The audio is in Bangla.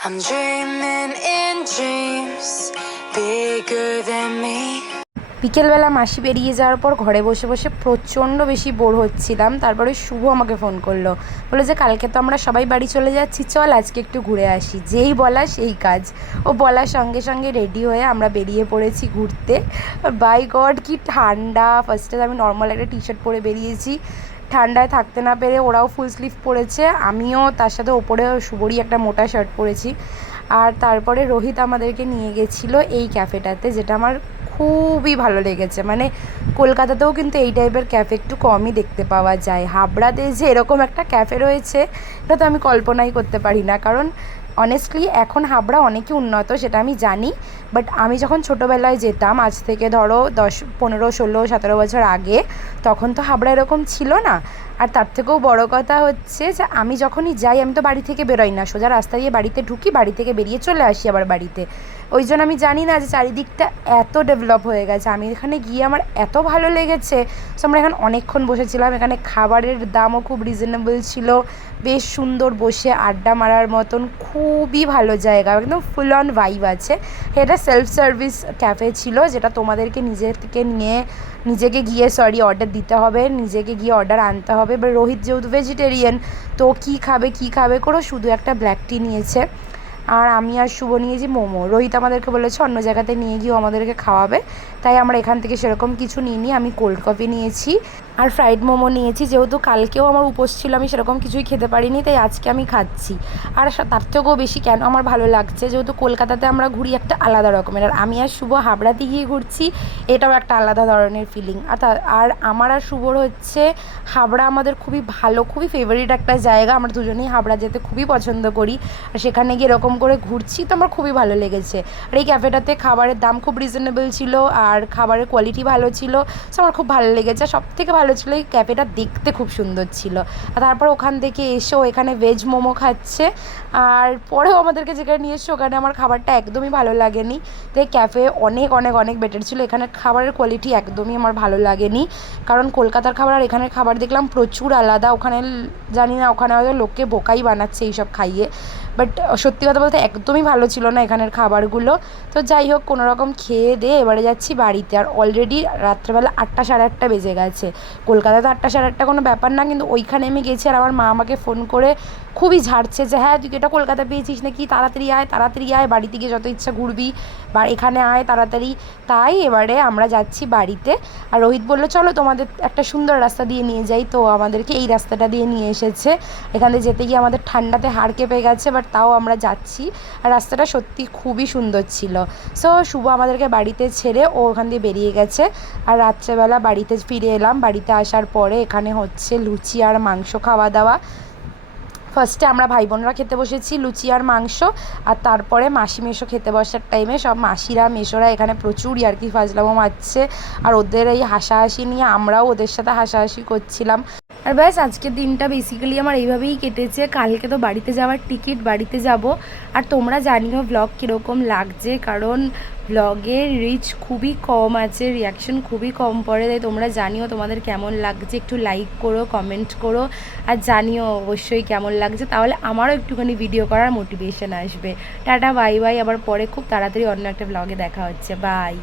I'm dreaming in dreams bigger than me. বিকেলবেলা মাসি বেরিয়ে যাওয়ার পর ঘরে বসে বসে প্রচণ্ড বেশি বোর হচ্ছিলাম। তারপরে শুভ আমাকে ফোন করলো, বললো যে কালকে তো আমরা সবাই বাড়ি চলে যাচ্ছি, চল আজকে একটু ঘুরে আসি। যেই বলা সেই কাজ, ও বলার সঙ্গে সঙ্গে রেডি হয়ে আমরা বেরিয়ে পড়েছি ঘুরতে। বাই গড কি ঠান্ডা! ফার্স্টে আমি নর্মাল একটা টি শার্ট পরে বেরিয়েছি, ঠান্ডায় থাকতে না পেরে ওরাও ফুল স্লিভ পরেছে, আমিও তার সাথে ওপরে শুভরই একটা মোটা শার্ট পরেছি। আর তারপরে রোহিত আমাদেরকে নিয়ে গেছিলো এই ক্যাফেটাতে, যেটা আমার খুবই ভালো লেগেছে। মানে কলকাতাতেও কিন্তু এই টাইপের ক্যাফে একটু কমই দেখতে পাওয়া যায়। হাবড়াতে যে এরকম একটা ক্যাফে রয়েছে এটা তো আমি কল্পনাই করতে পারি না, কারণ অনেস্টলি এখন হাবড়া অনেকই উন্নত সেটা আমি জানি, বাট আমি যখন ছোটোবেলায় যেতাম, আজ থেকে ধরো 10, 15, 16, 17 বছর আগে, তখন তো হাবড়া এরকম ছিল না। আর তার থেকেও বড় কথা হচ্ছে যে আমি যখনই যাই, আমি তো বাড়ি থেকে বেরোই না, সোজা রাস্তা দিয়ে বাড়িতে ঢুকি, বাড়ি থেকে বেরিয়ে চলে আসি আবার বাড়িতে। ওই জন্য আমি জানি না যে চারিদিকটা এত ডেভেলপ হয়ে গেছে। আমি এখানে গিয়ে আমার এত ভালো লেগেছে। সো আমরা এখানে অনেকক্ষণ বসেছিলাম, এখানে খাবারের দামও খুব রিজনেবল ছিল, বেশ সুন্দর বসে আড্ডা মারার মতন খুবই ভালো জায়গা, একদম ফুল অন ভাইব আছে। এটা সেলফ সার্ভিস ক্যাফে ছিল, যেটা তোমাদেরকে নিজেকে গিয়ে অর্ডার দিতে হবে, নিজেকে গিয়ে অর্ডার আনতে হবে। এবার রোহিত যেহেতু ভেজিটেরিয়ান, তো কী খাবে করে শুধু একটা ব্ল্যাক টি নিয়েছে, আর আমি আর শুভ নিয়েছি মোমো। রোহিত আমাদেরকে বলেছে অন্য জায়গাতে নিয়ে গিয়েও আমাদেরকে খাওয়াবে, তাই আমরা এখান থেকে সেরকম কিছু নিইনি। আমি কোল্ড কফি নিয়েছি আর ফ্রাইড মোমো নিয়েছি, যেহেতু কালকেও আমার উপোস ছিল, আমি সেরকম কিছুই খেতে পারিনি, তাই আজকে আমি খাচ্ছি। আর তার থেকেও বেশি কেন আমার ভালো লাগছে, যেহেতু কলকাতাতে আমরা ঘুরি একটা আলাদা রকমের, আর আমি আর শুভ হাবড়াতে গিয়ে ঘুরছি, এটাও একটা আলাদা ধরনের ফিলিং। আর আমার আর শুভর হচ্ছে হাবড়া আমাদের খুবই ভালো, খুবই ফেভারিট একটা জায়গা। আমরা দুজনেই হাবড়া যেতে খুবই পছন্দ করি, আর সেখানে গিয়ে এরকম করে ঘুরছি তো আমার খুবই ভালো লেগেছে। আর এই ক্যাফেটাতে খাবারের দাম খুব রিজনেবল ছিল, আর খাবারের কোয়ালিটি ভালো ছিল, সো আমার খুব ভালো লেগেছে। সব থেকে ভালো ছিল এই ক্যাফেটা দেখতে খুব সুন্দর ছিল। আর তারপর ওখান থেকে এসেও এখানে ভেজ মোমো খাচ্ছে, আর পরেও আমাদেরকে যেখানে নিয়ে এসছে ওখানে আমার খাবারটা একদমই ভালো লাগেনি। তো এই ক্যাফে অনেক অনেক অনেক বেটার ছিল, এখানে খাবারের কোয়ালিটি একদমই আমার ভালো লাগেনি, কারণ কলকাতার খাবার আর এখানের খাবার দেখলাম প্রচুর আলাদা। ওখানে জানি না, ওখানে হয়তো লোককে বোকাই বানাচ্ছে এইসব খাইয়ে, বাট সত্যি কথা বলতে একদমই ভালো ছিল না এখানের খাবারগুলো। তো যাই হোক, কোনো রকম খেয়ে দিয়ে এবারে যাচ্ছি বাড়িতে। আর অলরেডি রাত্রেবেলা 8টা, সাড়ে 8টা বেজে গেছে। কলকাতাতে 8টা, সাড়ে 8টা কোনো ব্যাপার না, কিন্তু ওইখানে আমি গেছি আর আমার মা আমাকে ফোন করে খুবই ঝাড়ছে যে হ্যাঁ তুই এটা কলকাতা পেয়েছিস নাকি, তাড়াতাড়ি আয়, বাড়িতে গিয়ে যত ইচ্ছা ঘুরবি, বা এখানে আয় তাড়াতাড়ি। তাই এবারে আমরা যাচ্ছি বাড়িতে। আর রোহিত বললো চলো তোমাদের একটা সুন্দর রাস্তা দিয়ে নিয়ে যাই, তো আমাদেরকে এই রাস্তাটা দিয়ে নিয়ে এসেছে। এখানে যেতে গিয়ে আমাদের ঠান্ডাতে হাড় কেঁপে গেছে, বাট তাও আমরা যাচ্ছি। আর রাস্তাটা সত্যি খুবই সুন্দর ছিল। সো শুভ আমাদেরকে বাড়িতে ছেড়ে ও ওখান দিয়ে বেরিয়ে গেছে। আর রাত্রেবেলা বাড়িতে ফিরে এলাম। বাড়িতে আসার পরে এখানে হচ্ছে লুচি আর মাংস খাওয়া দাওয়া। ফার্স্টে আমরা ভাই বোনরা খেতে বসেছি লুচি আর মাংস, আর তারপরে মাসি মেশো খেতে বসার টাইমে সব মাসিরা মেশোরা এখানে প্রচুর ইয়ার্কি ফাজলামো মারছে, আর ওদের এই হাসাহাসি নিয়ে আমরাও ওদের সাথে হাসাহাসি করছিলাম। আর ব্যাস আজকের দিনটা বেসিক্যালি আমার এইভাবেই কেটেছে। কালকে তো বাড়িতে যাওয়ার টিকিট, বাড়িতে যাব। আর তোমরা জানিও ব্লগ কীরকম লাগছে, কারণ ব্লগের রিচ খুবই কম আছে, রিয়াকশন খুবই কম পড়ে, তাই তোমরা জানিও তোমাদের কেমন লাগছে, একটু লাইক করো, কমেন্ট করো, আর জানিও অবশ্যই কেমন লাগছে, তাহলে আমারও একটুখানি ভিডিও করার মোটিভেশন আসবে। টাটা, বাই বাই, আবার পরে খুব তাড়াতাড়ি অন্য একটা ব্লগে দেখা হচ্ছে, বাই।